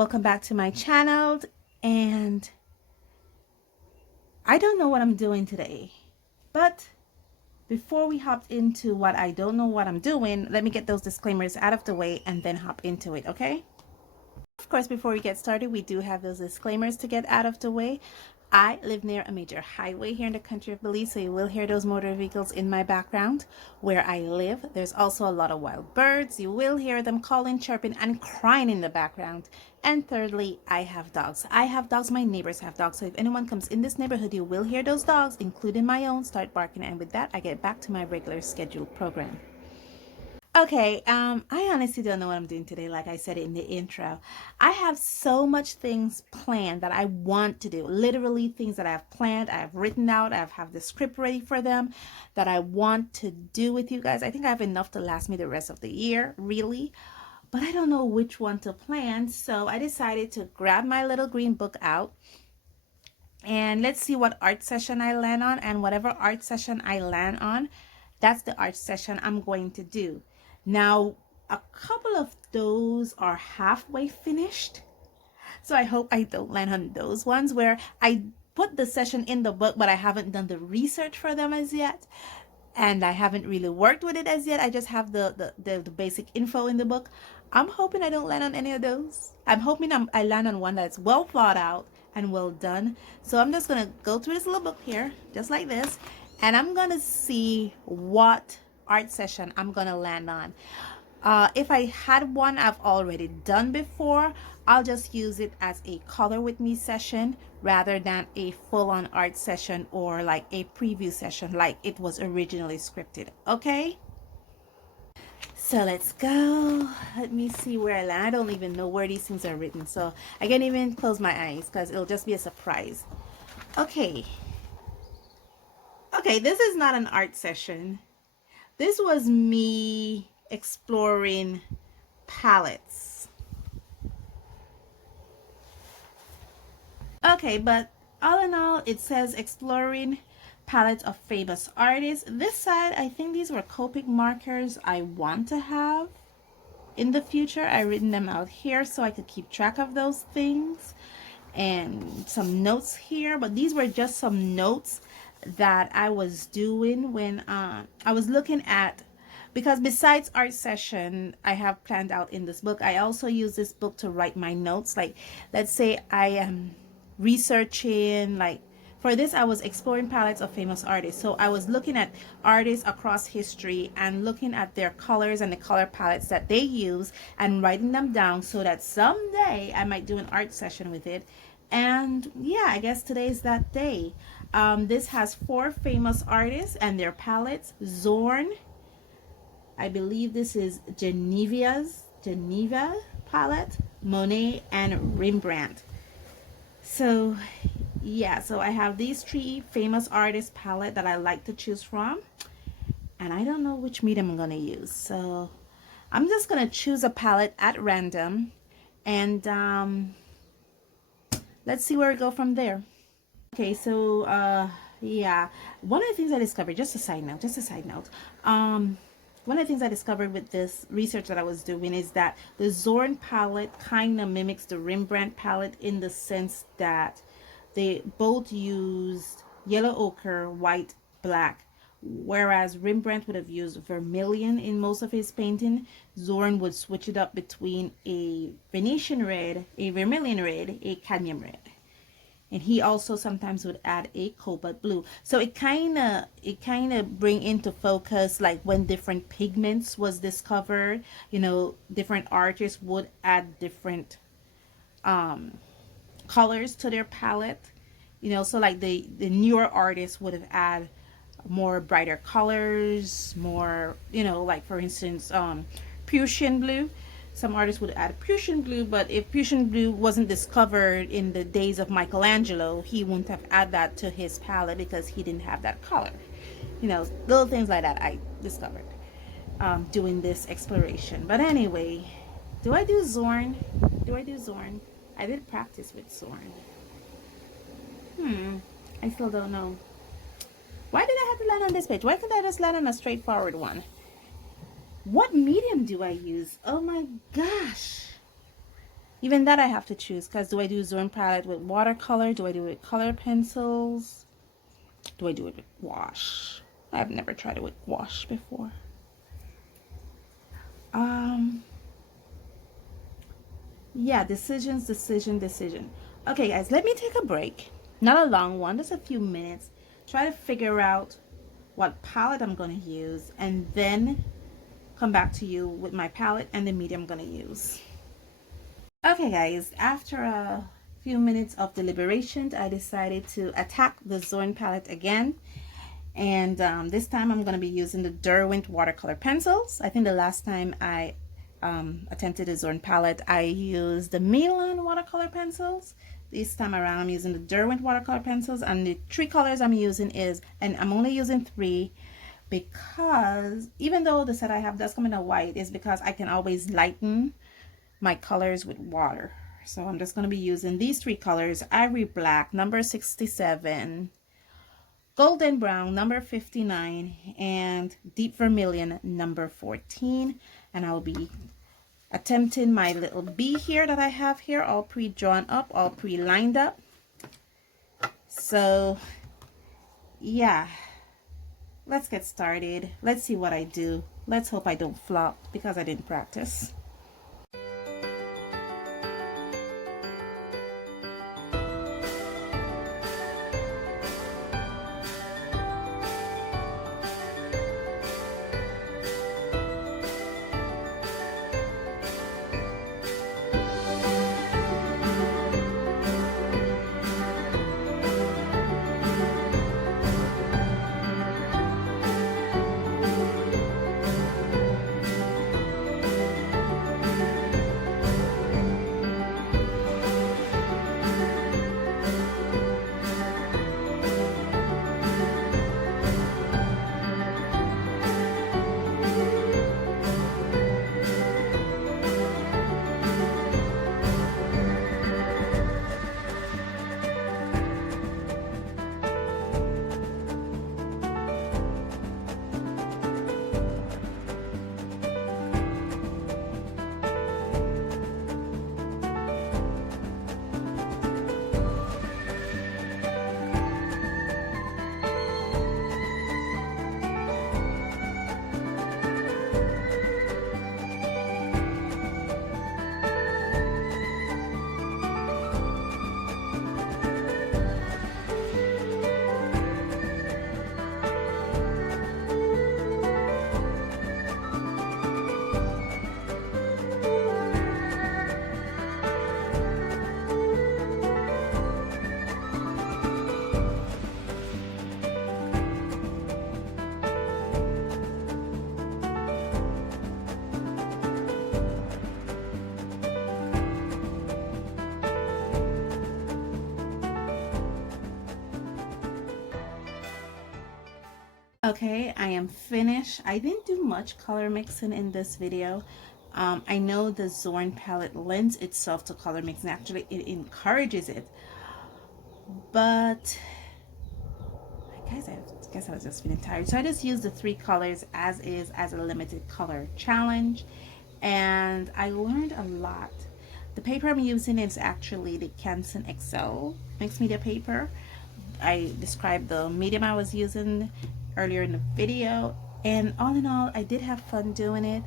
Welcome back to my channel. And I don't know what I'm doing today, but before we hop into what I don't know what I'm doing, let me get those disclaimers out of the way and then hop into it, okay? Of course, before we get started, we do have those disclaimers to get out of the way. I live near a major highway here in the country of Belize, so you will hear those motor vehicles in my background. Where I live, there's also a lot of wild birds. You will hear them calling, chirping, and crying in the background. And thirdly, I have dogs. My neighbors have dogs, so if anyone comes in this neighborhood, you will hear those dogs, including my own, start barking. And with that, I get back to my regular scheduled program. Okay, I honestly don't know what I'm doing today. Like I said in the intro, I have so much things planned that I want to do. Literally things that I have planned, I have written out, I have the script ready for them that I want to do with you guys. I think I have enough to last me the rest of the year, really. But I don't know which one to plan, so I decided to grab my little green book out and let's see what art session I land on, and whatever art session I land on, that's the art session I'm going to do. Now, a couple of those are halfway finished, so I hope I don't land on those ones where I put the session in the book, but I haven't done the research for them as yet, and I haven't really worked with it as yet. I just have the basic info in the book. I'm hoping I don't land on any of those. I'm hoping I land on one that's well thought out and well done. So I'm just gonna go through this little book here, just like this, and I'm gonna see what art session I'm gonna land on. If I had one I've already done before, I'll just use it as a color with me session rather than a full-on art session or like a preview session like it was originally scripted. Okay, so let's go. Let me see where I land. I don't even know where these things are written, so I can't even close my eyes because it'll just be a surprise. Okay, this is not an art session. This was me exploring palettes. Okay, but all in all, it says exploring palettes of famous artists. This side, I think these were Copic markers I want to have in the future. I written them out here so I could keep track of those things, and some notes here, but these were just some notes that I was doing when I was looking at, because besides art session I have planned out in this book, I also use this book to write my notes. Like, let's say I am researching, like for this I was exploring palettes of famous artists, so I was looking at artists across history and looking at their colors and the color palettes that they use and writing them down so that someday I might do an art session with it. And yeah, I guess today's that day. This has 4 famous artists and their palettes. Zorn, I believe this is Geneva palette, Monet, and Rembrandt. So yeah, so I have these 3 famous artist palette that I like to choose from, and I don't know which medium I'm gonna use, so I'm just gonna choose a palette at random, and let's see where we go from there. Okay, so yeah, one of the things I discovered, just a side note, one of the things I discovered with this research that I was doing is that the Zorn palette kind of mimics the Rembrandt palette in the sense that they both used yellow ochre, white, black, whereas Rembrandt would have used vermilion in most of his painting. Zorn would switch it up between a Venetian red, a vermilion red, a cadmium red, and he also sometimes would add a cobalt blue. So it kind of bring into focus like when different pigments was discovered. You know, different artists would add different colors to their palette. You know, so like the newer artists would have add more brighter colors, more, you know, like for instance Prussian blue. Some artists would add Prussian blue, but if Prussian blue wasn't discovered in the days of Michelangelo, he wouldn't have added that to his palette because he didn't have that color. You know, little things like that I discovered doing this exploration. But anyway, do I do Zorn? I did practice with Zorn. I still don't know. Why did I have to land on this page? Why couldn't I just land on a straightforward one? What medium do I use? Oh my gosh. Even that I have to choose, because do I do Zorn Palette with watercolor? Do I do it with color pencils? Do I do it with wash? I've never tried it with wash before. Yeah, decision. Okay, guys, let me take a break. Not a long one, just a few minutes. Try to figure out what palette I'm going to use, and then come back to you with my palette and the medium I'm going to use. Okay, guys, after a few minutes of deliberation, I decided to attack the Zorn palette again. And this time I'm going to be using the Derwent watercolor pencils. I think the last time I attempted the Zorn palette, I used the Milan watercolor pencils. This time around I'm using the Derwent watercolor pencils, and the three colors I'm using is, and I'm only using three because even though the set I have does come in a white, is because I can always lighten my colors with water. So I'm just going to be using these three colors: Ivory Black, number 67, Golden Brown, number 59, and Deep Vermilion, number 14. And I'll be attempting my little bee here that I have here, all pre-drawn up, all pre-lined up. So yeah, let's get started. Let's see what I do. Let's hope I don't flop because I didn't practice. Okay, I am finished. I didn't do much color mixing in this video. I know the Zorn palette lends itself to color mixing. Actually, it encourages it. But guys, I guess I was just feeling tired. So I just used the three colors as is, as a limited color challenge. And I learned a lot. The paper I'm using is actually the Canson Excel mixed media paper. I described the medium I was using earlier in the video, and all in all, I did have fun doing it.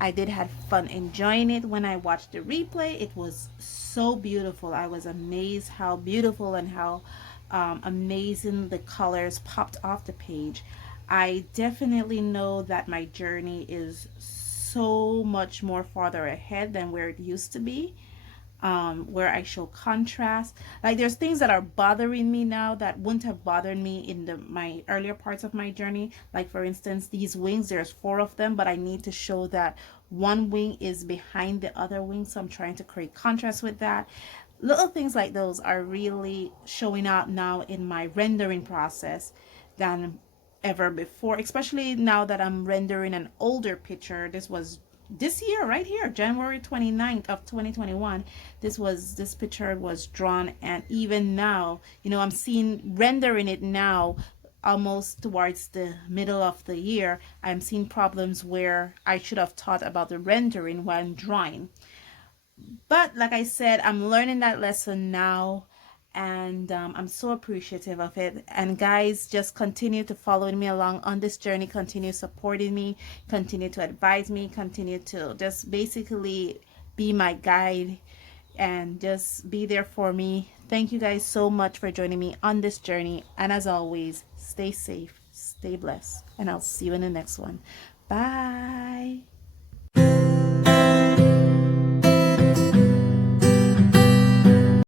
I did have fun enjoying it. When I watched the replay, it was so beautiful. I was amazed how beautiful and how amazing the colors popped off the page. I definitely know that my journey is so much more farther ahead than where it used to be. Where I show contrast. Like there's things that are bothering me now that wouldn't have bothered me in my earlier parts of my journey. Like for instance, these wings, there's 4 of them, but I need to show that one wing is behind the other wing. So I'm trying to create contrast with that. Little things like those are really showing up now in my rendering process than ever before, especially now that I'm rendering an older picture. This was this year right here, January 29th of 2021. This picture was drawn, and even now, you know, I'm seeing rendering it now almost towards the middle of the year. I'm seeing problems where I should have thought about the rendering while I'm drawing. But like I said, I'm learning that lesson now, and I'm so appreciative of it. And guys, just continue to follow me along on this journey, continue supporting me, continue to advise me, continue to just basically be my guide and just be there for me. Thank you guys so much for joining me on this journey, and as always, stay safe, stay blessed, and I'll see you in the next one. Bye.